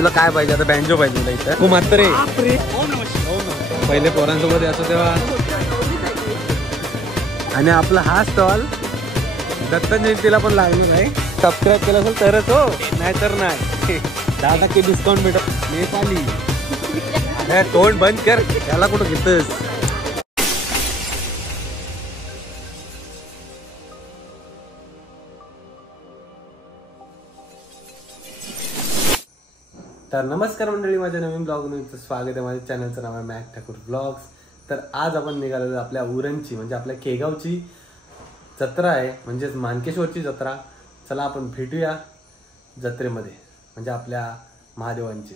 तुला काय पाहिजे आता? बँजो पाहिजे तुला इथं? तू म्हातारे पहिले पोरांसोबत यायचो तेव्हा. आणि आपला हा स्टॉल दत्त जयंतीला पण लागलो नाही. सबस्क्राईब केलं असेल तरच हो, नाहीतर नाही. 10% डिस्काउंट भेटत. नेपाली अरे तोंड बंद कर, त्याला कुठं घेतस? तर नमस्कार मंडळी, माझ्या नवीन ब्लॉगमध्ये स्वागत आहे. माझ्या चॅनलचं नाव आहे मॅक ठाकूर ब्लॉग्स. तर आज आपण निघालेलो आपल्या उरणची म्हणजे आपल्या केगावची जत्रा आहे, म्हणजेच मानकेश्वरची जत्रा. चला आपण भेटूया जत्रेमध्ये, म्हणजे आपल्या महादेवांची.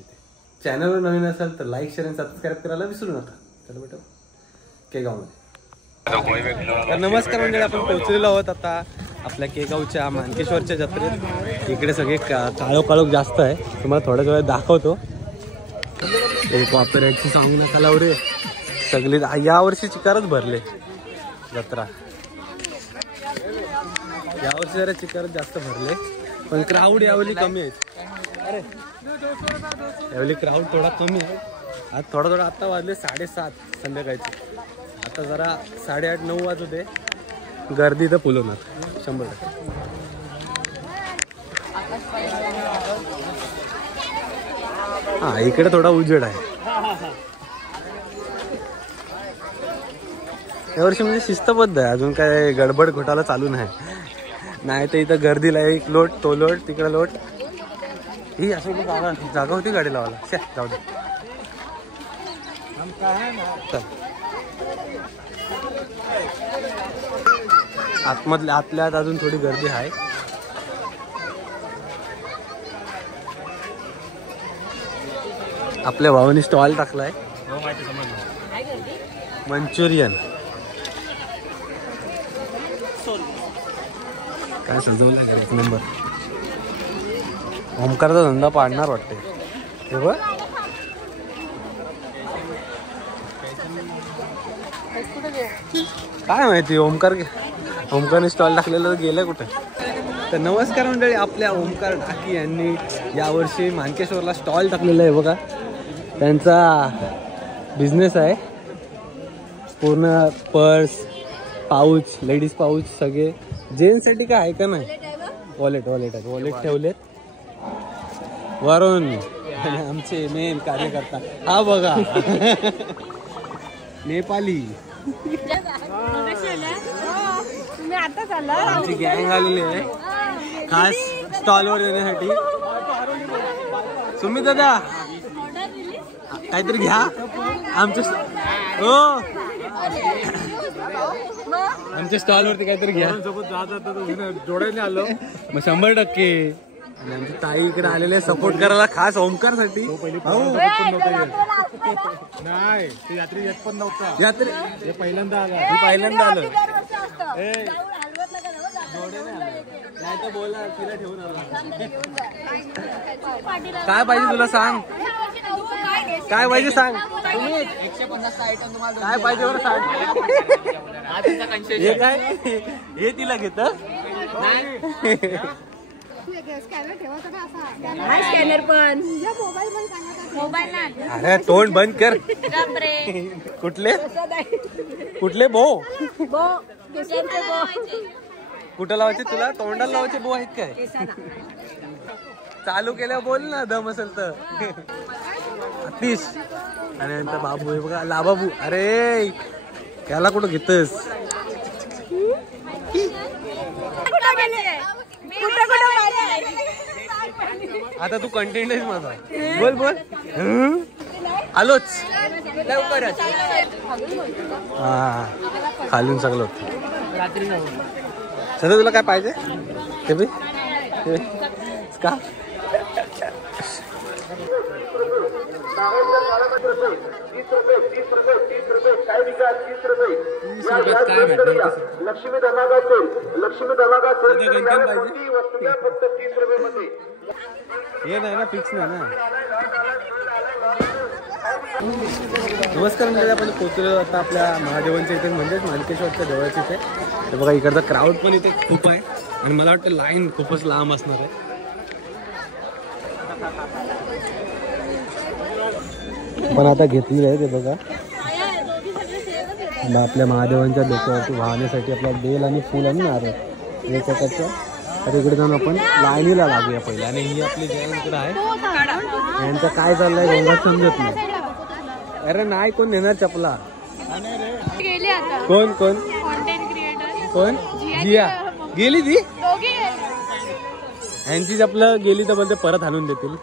चॅनलवर नवीन असेल तर लाईक शेअर आणि सबस्क्राईब करायला विसरू नका. चला भेटू केगावमध्ये. तर नमस्कार मंडळी, आपण पोहोचलेलो आहोत आता आपल्या केगावच्या मानकेश्वरच्या जत्रेत. इकडे सगळे काळोख जास्त आहे, तुम्हाला थोड्या वेळात दाखवतो. एक वापरायची सांगू नका लावू रे. सगळी यावर्षी चिकारच भरले जत्रा. यावर्षी जरा चिकारच जास्त भरले, पण क्राऊड यावेळी कमी आहेत. यावेळी क्राऊड थोडा कमी आहे. आज थोडा आता वाजले 7:30 संध्याकाळचे. आता जरा 8:30-9 वाजते. गर्दी तर फुल होणार 100%. हा इकडे थोडा उजेड आहे यावर्षी, म्हणजे शिस्तबद्ध आहे. अजून काय गडबड घोटाला चालू नाही तर इथं गर्दीला एक लोट तो लोट तिकडे लोट. ही असं जागा होती गाडी लावायला. जाऊ दे. आतल्यात अजून थोडी गर्दी आहे. आपल्या भावानी स्टॉल टाकलाय मंचुरियन. काय सजवलं एक नंबर. ओमकारचा धंदा पाडणार वाटते. हे बघ काय माहिती, ओमकारने स्टॉल टाकलेलं गेलं कुठे. तर नमस्कार मंडळी, आपल्या ओमकार ढाकी यांनी यावर्षी मानकेश्वरला स्टॉल टाकलेला आहे बघा. त्यांचा बिझनेस आहे पूर्ण. पर्स, पाऊच, लेडीज पाऊच, सगळे जेंट्ससाठी काय आहे का नाही. वॉलेट ठेवलेत वरून. आमचे मेन कार्यकर्ता हा बघा नेपाली. आमची गँग आलेली आहे खास स्टॉलवर येण्यासाठी. सुमित दादा काहीतरी घ्या आमच्या स्टॉलवरती काहीतरी घ्या. जोडायला आलो मग 100%. आणि आमची ताई इकडे आलेले सपोर्ट करायला खास ओमकार साठी. नाही ते यात्री येत पण नव्हता. यात्री पहिल्यांदा आलं. नाही तर बोला तिला ठेवून काय पाहिजे तुला सांग. काय पाहिजे सांग. 150 आयटम तुम्हाला काय पाहिजे बरं सांग. हे काय हे तिला घेत. स्कॅनर पण मोबाईल. अरे तोंड बंद कर. कुठले बो कुठं लावायचे तुला? तोंडाला लावायचे बो आहेत काय? चालू केल्यावर बोल ना, दम असेल तर. 30 आणि नंतर बाबू हे बघा लाबाबू. अरे त्याला कुठं घेतस? आता तू कंटेंट आहेस माझा. बोल आलोच. हा खालून सगळं होतं. सध्या तुला काय पाहिजे ते बी का? लक्ष्मी धमाका सेल, लक्ष्मी धमाका सेल फक्त 30 रुपये मध्ये. हे नाही ना, फिक्स नाही ना. नमस्कार म्हणजे आपण पोहोचलो आता आपल्या महादेवांच्या इथे, म्हणजेच मानकेश्वरच्या देवाच्या इथे. तर बघा इकडचा क्राऊड पण इथे खूप आहे आणि मला वाटतं लाईन खूपच लांब असणार आहे. आपण आता घेतलेलं आहे ते बघा. आपल्या महादेवांच्या डोक्यावरती वाहण्यासाठी आपला बेल आणि फुल आणि नारळ हे प्रकारचं. तर इकडे जाऊन आपण लाईनीला लागूया पहिले. आणि ही आपली जैन इकडे आहे. यांचं काय चाललंय गंगा समजत नाही. अरे नाही कोण नेणार चपला. कोण कोण कोण जिया गेली ती. यांची चपलं गेली तर बोलते परत आणून देतील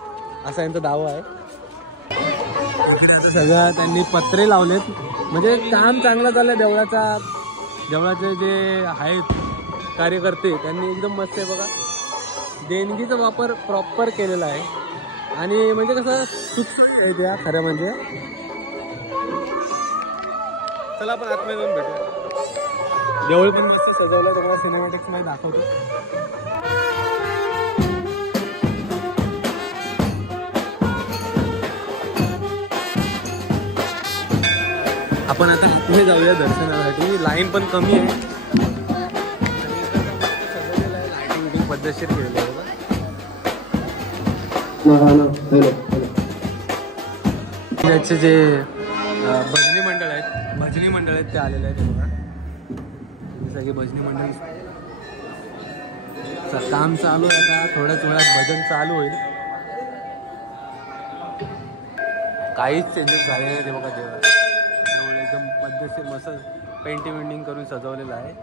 असा यांचा दावा आहे. सगळं त्यांनी पत्रे लावलेत म्हणजे काम चांगलं झालं. देवळाचे जे आहेत कार्यकर्ते त्यांनी एकदम मस्त आहे बघा. देणगीचा वापर प्रॉपर केलेला आहे आणि म्हणजे कसं सुटसुटीत आहे त्या खरं म्हणजे. चला आपण आतमध्ये जाऊन भेटूया. देवळ पण मस्त सजवलं तुम्हाला सिनेमॅटिक्स मध्ये दाखवतो. आपण आता इथे जाऊया दर्शनासाठी. लाईन पण कमी आहे. लाईटिंग पद्धतशीर केलेलं आहे बघा. त्याचे जे भजनी मंडळ आहेत ते आलेले आहेत बघा. सगळे भजनी मंडळ काम चालू आहे. आता थोड्याच वेळात भजन चालू होईल. काहीच चेंजेस झाले नाही ते बघा. देवळ एकदम पद्धतशीर मस्त पेंटिंग करून सजवलेलं आहे.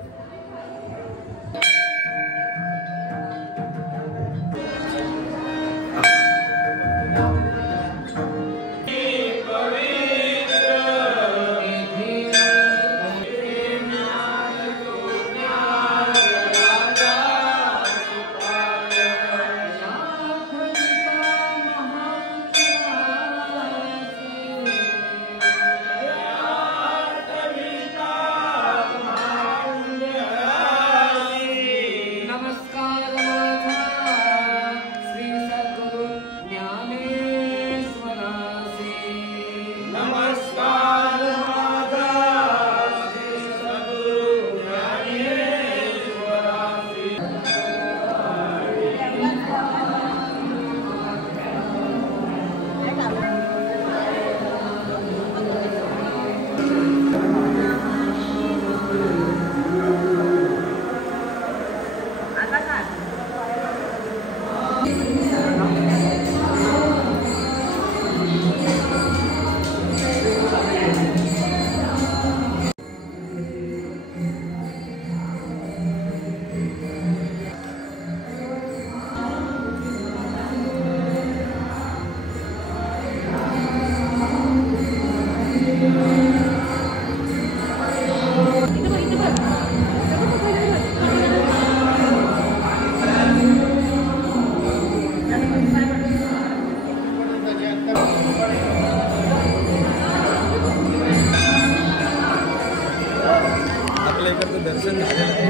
दर्शन झालेलं आहे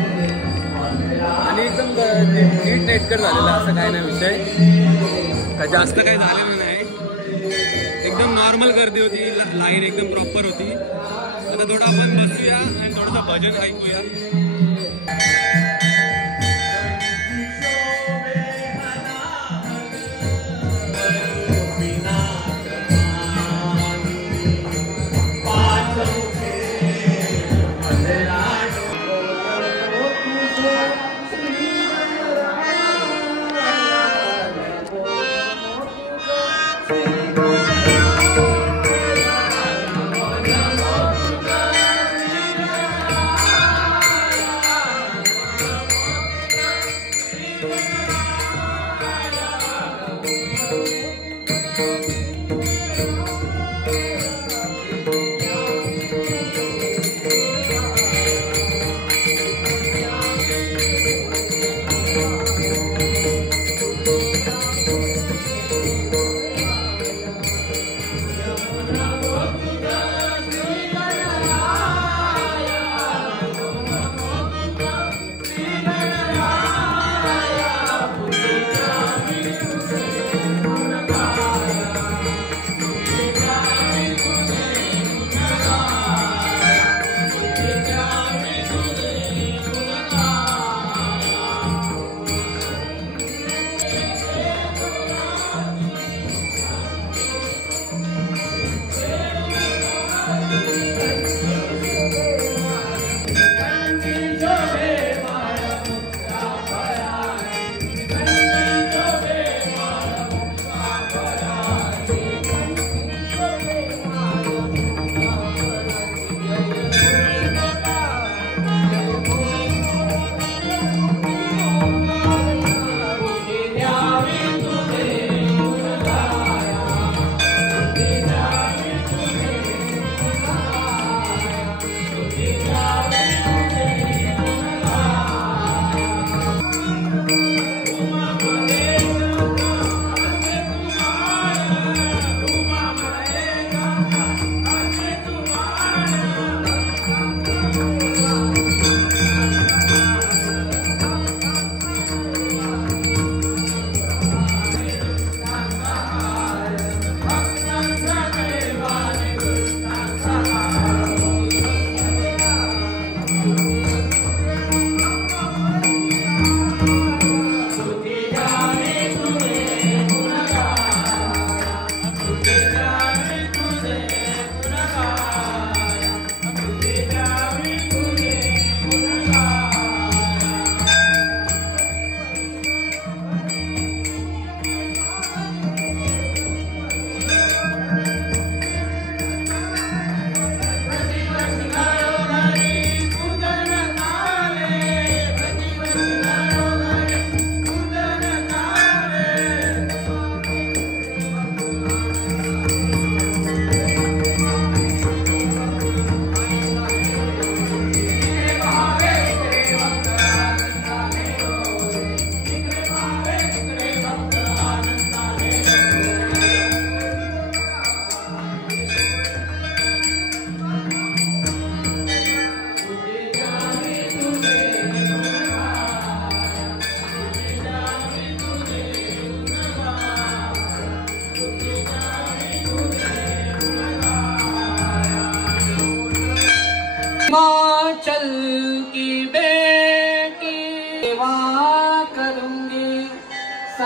आणि एकदम नीट नेटकर झालेलं असं काय नाही विषय. का जास्त काही झालेलं नाही. एकदम नॉर्मल गर्दी होती. लाईन एकदम प्रॉपर होती. आता थोडं आपण बसूया आणि थोडंसं भजन ऐकूया.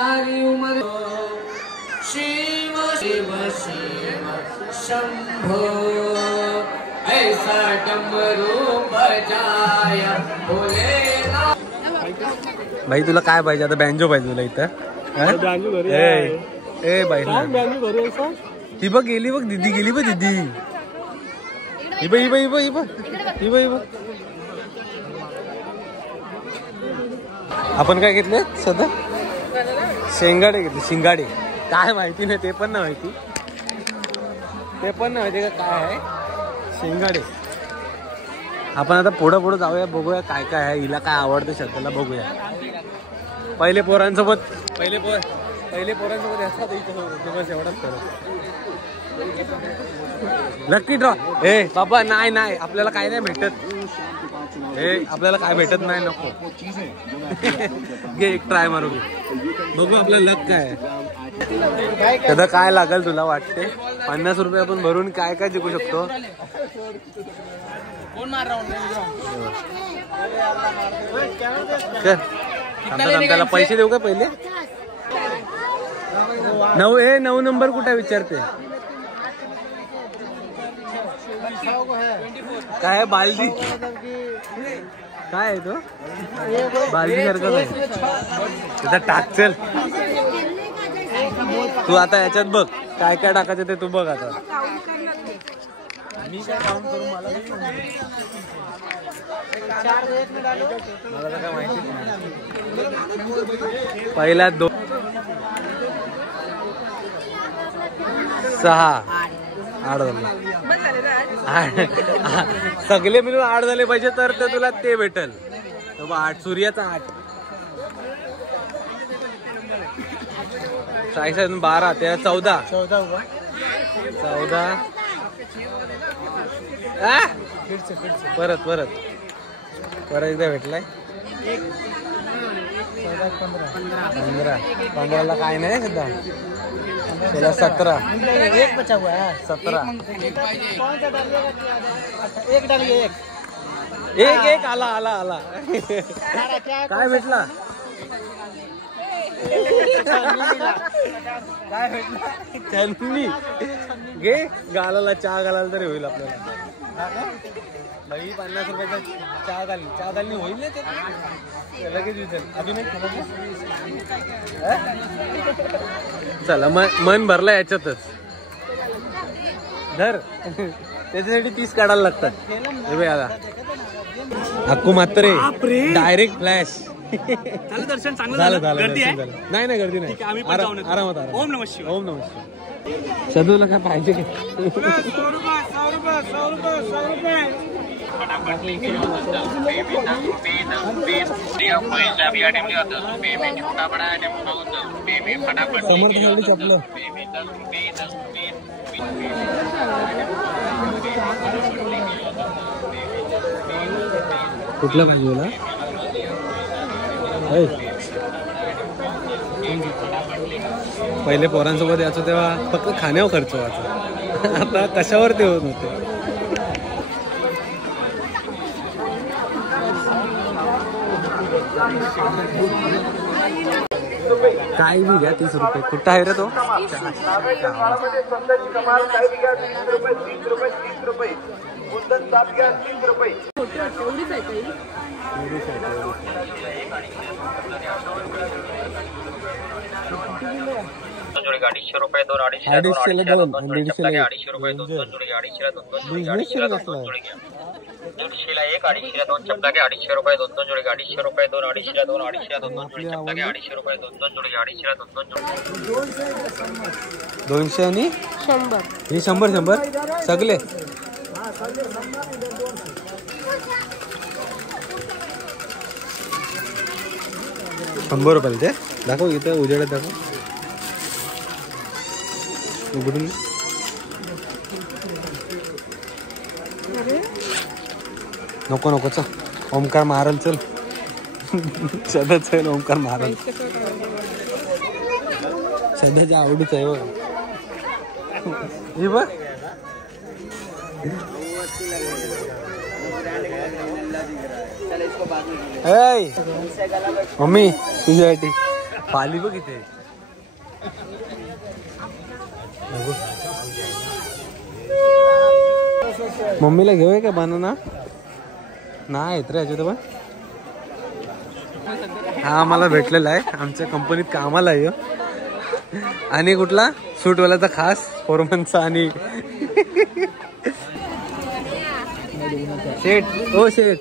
सारी उम्र शिव शिव शिव शंभो ऐसा डमरू बजाया भोलेनाथ. भाई तुला काय पाहिजे आता? बँजो पाहिजे तुला इथं? ए बाई ती बघ गेली बघ, दीदी गेली बघ, दीदी आपण काय घेतले सध्या? शेंगाडे घेतले. शिंगाडे काय माहिती नाही, ते पण नाही माहिती, का काय आहे शेंगाडे. आपण आता पुढं जाऊया, बघूया काय काय आहे, हिला काय आवडतं श्रद्धाला बघूया. पहिले पोरांसोबत याचा बस एवढाच करत. Lucky draw. ए बाबा नाही आपल्याला काय नाही भेटत. आपल्याला काय भेटत नाही, नको. घे एक ट्राय मारू, बघू आपला लक काय आहे. त्याला काय लागेल तुला वाटते? 50 रुपये आपण भरून काय काय जिंकू शकतो? त्याला पैसे देऊ का पहिले? 9 नंबर कुठे विचारते? काय आहे? बालदी काय आहे तो? बालदी सारखं आहे. तिथं टाक, चल तू आता याच्यात बघ काय काय टाकायचं ते तू बघ. आता मी काय काउंट करू? मला काय माहिती. पहिला 2 6 8 झाले. सगळे मिळून 8 झाले पाहिजे तर तुला ते भेटल. 8 सूर्याचा 8 12 13 14 परत एकदा भेटलाय. 15 काय नाही सध्या. 17 एक आला काय भेटला? काय भेटला? त्यांनी घे गालाला चहा घालायला तरी होईल आपल्याला. भाई 50 रुपयाचा चहा घालणी होईल ना ते लगेच विचार. अजून एक चला मन भरला याच्यातच. धर त्याच्यासाठी 30 काढायला लागतात. हे बघ आता अक्कू मात्र डायरेक्ट फ्लॅश. दर्शन चांगलं झालं. गर्दी आहे? नाही गर्दी नाही. आरामात. ओम नमः शिवाय. सदूला काय पाहिजे? 100 रुपये. चपलं कुठलं पाहिजे मला? पहिले पोरांसोबत यायचो तेव्हा फक्त खाण्यावर खर्च व्हायचा. आता कशावर ते होत होते. काय बी घ्या 30 रुपये. कुठं आहे रे तो? मुंदन साप घ्या 30 रुपये. जोडी 250 रुपये 2 250 2 250 रुपये 2 जोडी 250 2 जोडी 150ला 1 250ला 2 चपला 250 रुपये 2 जोडी 250 रुपये 2 250ला 2 250ला 2 जोडी चपला 250 रुपये 2 जोडी 250ला 2 जोडी 200 आणि 100. हे 100 सगळे ₹100 ते दाखव. इथं उजेडात दाखव. उघडून नको चल. ओमकार मारल चल. सध्याच ओमकार मारल. सध्याच्या आवडीच आहे बघ. हे बघ मम्मी तुझ्यासाठी पाली बघ इथे. मम्मीला घेऊया का बनाना? नाही येत रे ह्याच्यात पण. हा आम्हाला भेटलेला आहे, आमच्या कंपनीत कामाला आहे. आणि कुठला सूटवाल्याचा खास फोरमनचा. आणि शेठ ओ शेठ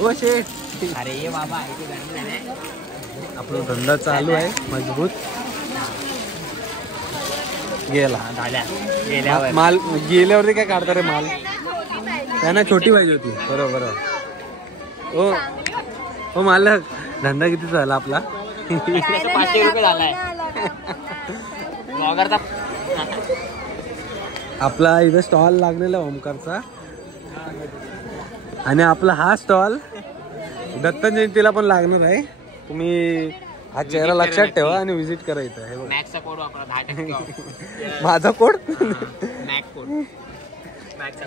ओ शेठ. अरे ये बाबा आपला धंदा चालू आहे मजबूत. गेला माल गेल्यावरती काय काढता रे माल? त्यांना छोटी पाहिजे होती. बरोबर. ओ हो मालक, धंदा किती झाला आपला? 500 रुपये झालाय. आपला इथं स्टॉल लागलेला ओमकारचा. आणि आपला हा स्टॉल दत्त जयंतीला पण लागणार आहे. तुम्ही हा चेहरा लक्षात ठेवा आणि विजिट करा इथं. हे बघा, मॅक्सचा कोड वापरा 10% माझा कोड मॅक कोड.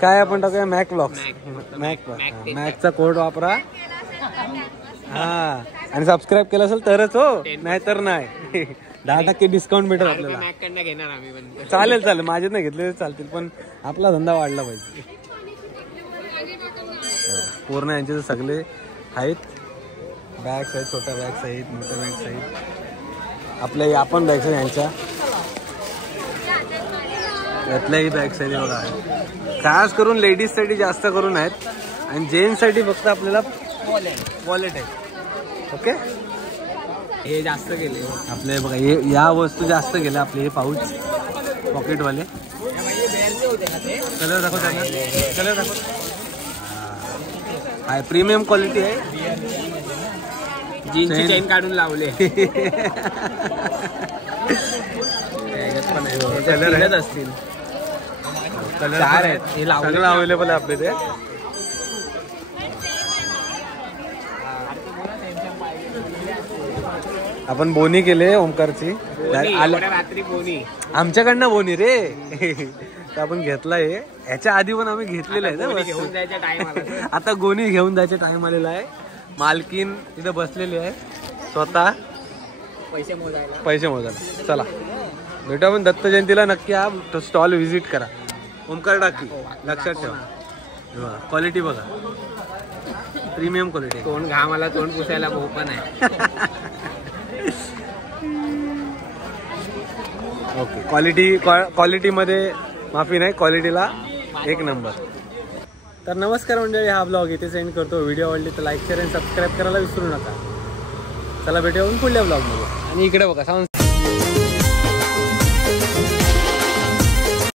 काय आपण टाकूया? Mac blogs. मॅकचा कोड वापरा. हा आणि सबस्क्राईब केलं असेल तरच हो, नाहीतर नाही. 10% डिस्काउंट भेटेल आपल्याला. मॅक कडनं घेणार आम्ही पण. चालेल चालेल, माझे नाही घेतले चालतील, पण आपला धंदा वाढला पाहिजे. पूर्ण यांचे सगळे आहेत. बॅग्स आहेत, छोट्या बॅग्स आहेत, मोठ्या बॅग्स आहेत. आपल्या आपण बॅग्स आहेत यांच्या. यातल्याही बॅग्स आहेत बघा. खास करून लेडीजसाठी जास्त करून आहेत आणि जेंट्ससाठी फक्त आपल्याला वॉलेट आहे. ओके, हे जास्त गेले आपले बघा. हे या वस्तू जास्त गेल्या आपले. हे पाऊच पॉकेटवाले. कलर दाखव त्यांना, कलर दाखव. हाय प्रीमियम क्वालिटी आहे. जीनची चेन काढून लावले. कलर असतील, कलर आहेत, सगळं अवेलेबल आहे आपले ते. आपण बोनी केले ओमकारची. रात्री बोनी आमच्याकडनं बोनी रे. तर आपण घेतलाय. ह्याच्या आधी पण आम्ही घेतलेलं आहे ना. घेऊन जायच्या टाइम आता गोणी घेऊन जायचा टाइम आलेला आहे. मालकीन इथं बसलेली आहे स्वतः पैसे मोजायला. चला भेटू आपण दत्त जयंतीला. नक्की हा स्टॉल व्हिजिट करा. ओमकार टाकी लक्षात ठेवा. क्वालिटी बघा, प्रीमियम क्वालिटी. तोंड घामाला तोंड पुसायला भाऊ पण आहे. ओके, क्वालिटीमध्ये माफी नाही, क्वालिटीला एक नंबर. तर नमस्कार मंडळी, हा ब्लॉग इथे सेंड करतो. व्हिडिओ आवडली तर लाईक शेअर आणि सबस्क्राईब करायला विसरू नका. चला भेटूया पुढल्या ब्लॉगमध्ये. आणि इकडे बघा साऊंड